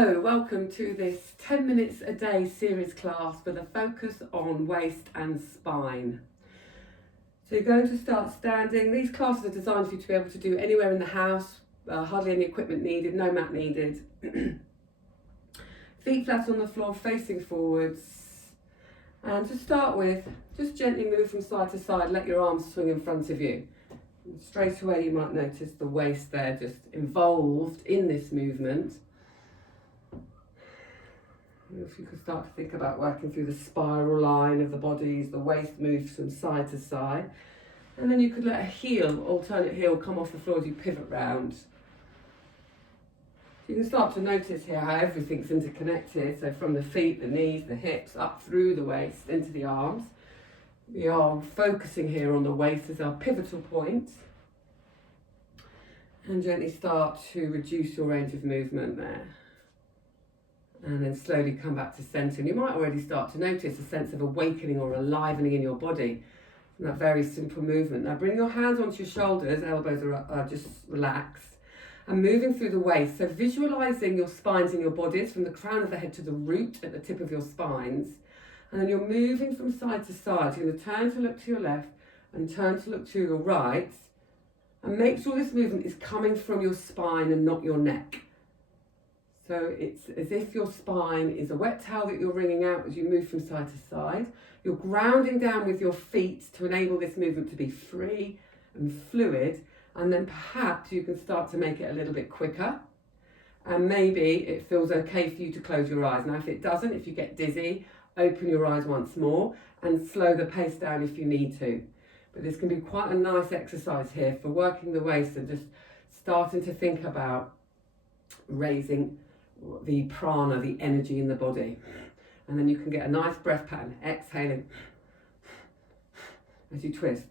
Hello, welcome to this 10 minutes a day series class with a focus on waist and spine. So you're going to start standing. These classes are designed for you to be able to do anywhere in the house, hardly any equipment needed, no mat needed. Feet flat on the floor, facing forwards. And to start with, just gently move from side to side, let your arms swing in front of you. And straight away you might notice the waist there just involved in this movement. If you could start to think about working through the spiral line of the body as the waist moves from side to side. And then you could let a heel, alternate heel, come off the floor as you pivot round. You can start to notice here how everything's interconnected. So from the feet, the knees, the hips, up through the waist, into the arms. We are focusing here on the waist as our pivotal point. And gently start to reduce your range of movement there. And then slowly come back to centre. And you might already start to notice a sense of awakening or alivening in your body from that very simple movement. Now bring your hands onto your shoulders, elbows are just relaxed, and moving through the waist. So visualising your spines in your bodies from the crown of the head to the root at the tip of your spines. And then you're moving from side to side. You're going to turn to look to your left and turn to look to your right. And make sure this movement is coming from your spine and not your neck. So it's as if your spine is a wet towel that you're wringing out as you move from side to side. You're grounding down with your feet to enable this movement to be free and fluid. And then perhaps you can start to make it a little bit quicker. And maybe it feels okay for you to close your eyes. Now, if it doesn't, if you get dizzy, open your eyes once more and slow the pace down if you need to. But this can be quite a nice exercise here for working the waist and just starting to think about raising the prana, the energy in the body. And then you can get a nice breath pattern, exhaling as you twist.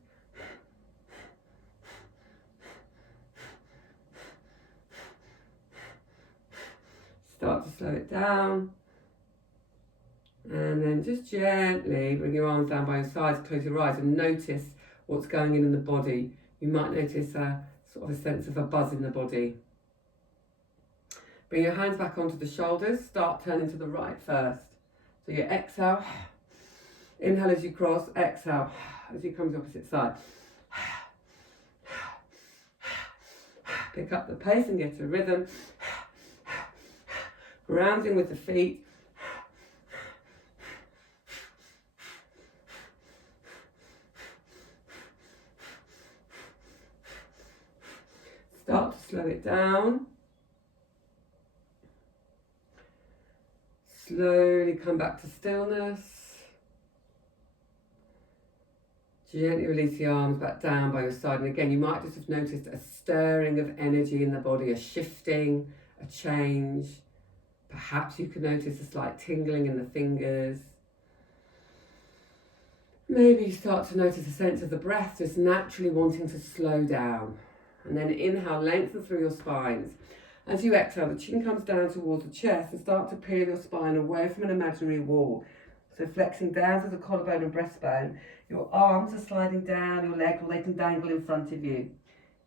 Start to slow it down. And then just gently bring your arms down by your sides, close your eyes and notice what's going in the body. You might notice a sort of a sense of a buzz in the body. Bring your hands back onto the shoulders. Start turning to the right first. So you exhale. Inhale as you cross. Exhale as you come to the opposite side. Pick up the pace and get a rhythm. Grounding with the feet. Start to slow it down. Slowly come back to stillness. Gently release the arms back down by your side. And again, you might just have noticed a stirring of energy in the body, a shifting, a change. Perhaps you could notice a slight tingling in the fingers. Maybe you start to notice a sense of the breath just naturally wanting to slow down. And then inhale, lengthen through your spines. As you exhale, the chin comes down towards the chest and start to peel your spine away from an imaginary wall. So flexing down to the collarbone and breastbone. Your arms are sliding down your leg, or they can dangle in front of you.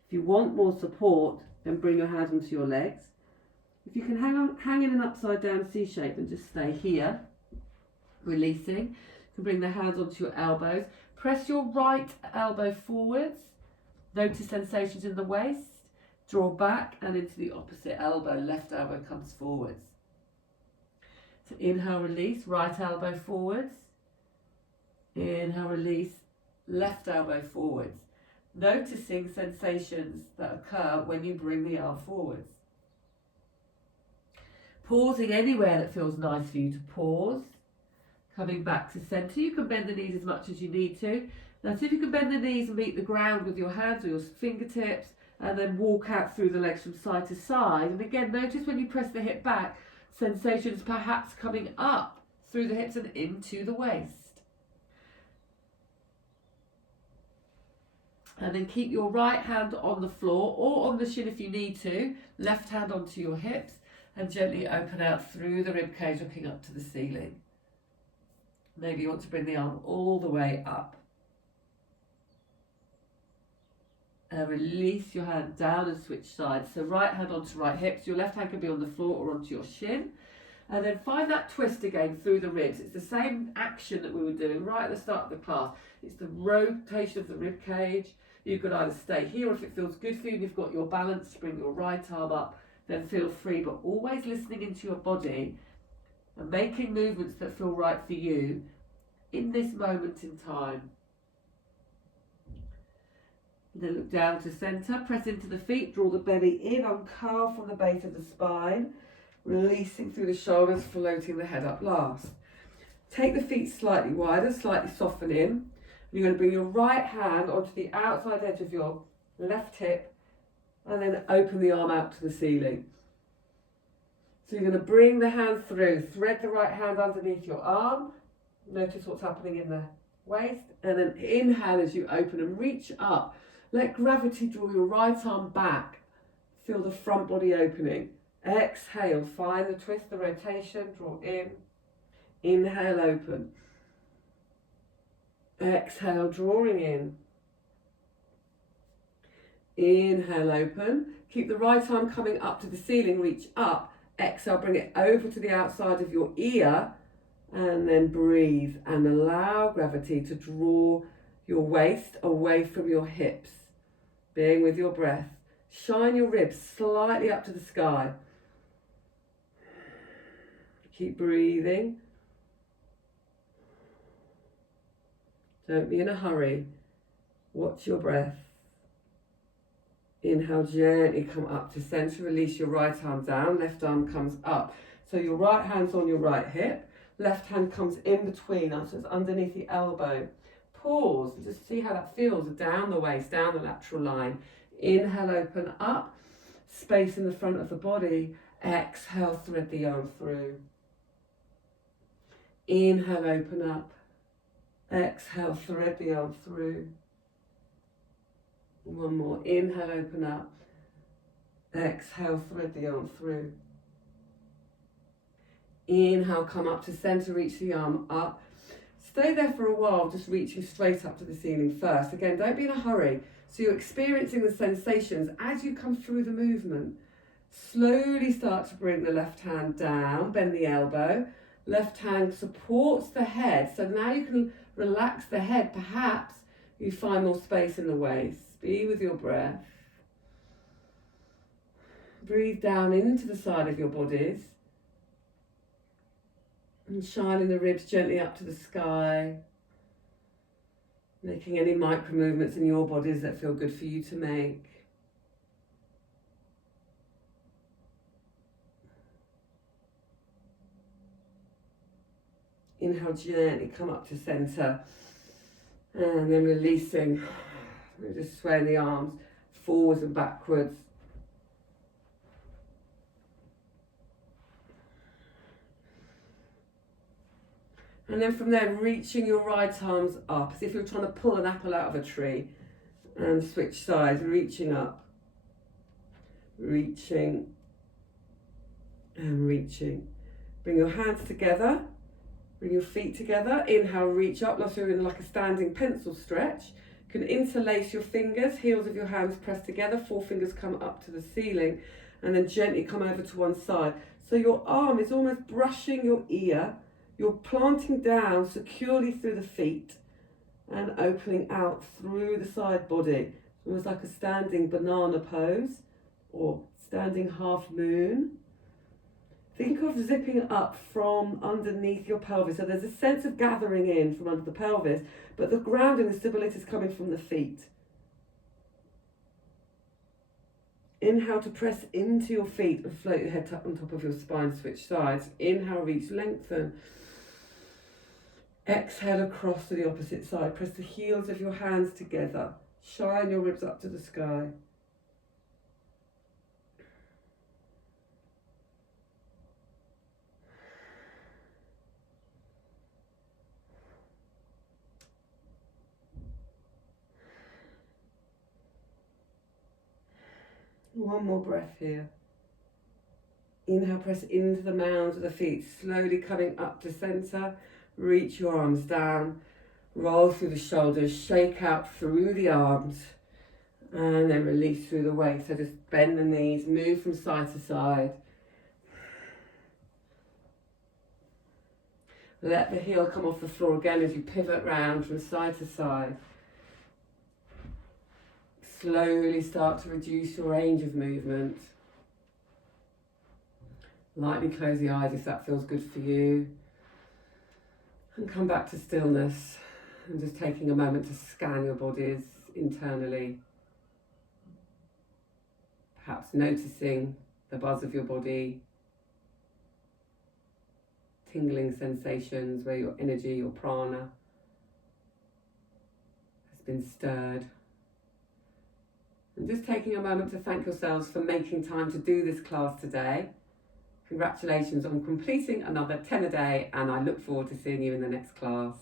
If you want more support, then bring your hands onto your legs. If you can hang in an upside down C shape and just stay here, releasing. You can bring the hands onto your elbows. Press your right elbow forwards. Notice sensations in the waist. Draw back and into the opposite elbow. Left elbow comes forwards. So inhale, release. Right elbow forwards. Inhale, release. Left elbow forwards. Noticing sensations that occur when you bring the arm forwards. Pausing anywhere that feels nice for you to pause. Coming back to centre. You can bend the knees as much as you need to. Now see if you can bend the knees and meet the ground with your hands or your fingertips. And then walk out through the legs from side to side. And again, notice when you press the hip back, sensations perhaps coming up through the hips and into the waist. And then keep your right hand on the floor or on the shin if you need to. Left hand onto your hips and gently open out through the rib cage, looking up to the ceiling. Maybe you want to bring the arm all the way up. Release your hand down and switch sides. So right hand onto right hip. So your left hand can be on the floor or onto your shin. And then find that twist again through the ribs. It's the same action that we were doing right at the start of the class. It's the rotation of the rib cage. You could either stay here, or if it feels good for you and you've got your balance, bring your right arm up, then feel free. But always listening into your body and making movements that feel right for you in this moment in time. Then look down to centre, press into the feet, draw the belly in, uncurl from the base of the spine, releasing through the shoulders, floating the head up last. Take the feet slightly wider, slightly soften in. You're going to bring your right hand onto the outside edge of your left hip and then open the arm out to the ceiling. So you're going to bring the hand through, thread the right hand underneath your arm, notice what's happening in the waist, and then inhale as you open and reach up. Let gravity draw your right arm back. Feel the front body opening. Exhale, find the twist, the rotation, draw in. Inhale, open. Exhale, drawing in. Inhale, open. Keep the right arm coming up to the ceiling, reach up. Exhale, bring it over to the outside of your ear. And then breathe and allow gravity to draw your waist away from your hips. Being with your breath. Shine your ribs slightly up to the sky. Keep breathing. Don't be in a hurry. Watch your breath. Inhale, gently come up to centre. Release your right arm down. Left arm comes up. So your right hand's on your right hip. Left hand comes in between us, so it's underneath the elbow. Pause and just see how that feels down the waist, down the lateral line. Inhale, open up, space in the front of the body. Exhale, thread the arm through. Inhale, open up. Exhale, thread the arm through. One more. Inhale, open up. Exhale, thread the arm through. Inhale, come up to centre, reach the arm up. Stay there for a while, just reaching straight up to the ceiling first. Again, don't be in a hurry. So you're experiencing the sensations as you come through the movement. Slowly start to bring the left hand down, bend the elbow. Left hand supports the head. So now you can relax the head. Perhaps you find more space in the waist. Be with your breath. Breathe down into the side of your bodies. And shining the ribs gently up to the sky. Making any micro movements in your bodies that feel good for you to make. Inhale, gently come up to centre. And then releasing. We're just swaying the arms forwards and backwards. And then from there, reaching your right arms up, as if you're trying to pull an apple out of a tree. And switch sides, reaching up. Reaching. And reaching. Bring your hands together. Bring your feet together. Inhale, reach up, like you're in like a standing pencil stretch. You can interlace your fingers, heels of your hands pressed together, forefingers come up to the ceiling. And then gently come over to one side. So your arm is almost brushing your ear. You're planting down securely through the feet and opening out through the side body. Almost like a standing banana pose or standing half moon. Think of zipping up from underneath your pelvis. So there's a sense of gathering in from under the pelvis, but the grounding and stability is coming from the feet. Inhale to press into your feet and float your head up on top of your spine, switch sides. Inhale, reach, lengthen. Exhale across to the opposite side. Press the heels of your hands together. Shine your ribs up to the sky. One more breath here. Inhale, press into the mounds of the feet, slowly coming up to centre. Reach your arms down, roll through the shoulders, shake out through the arms, And then release through the waist. So just bend the knees, move from side to side. Let the heel come off the floor again as you pivot round from side to side. Slowly start to reduce your range of movement. Lightly close the eyes if that feels good for you. And come back to stillness. And just taking a moment to scan your bodies internally. Perhaps noticing the buzz of your body, tingling sensations where your energy, your prana has been stirred. And just taking a moment to thank yourselves for making time to do this class today. Congratulations on completing another 10 a day, and I look forward to seeing you in the next class.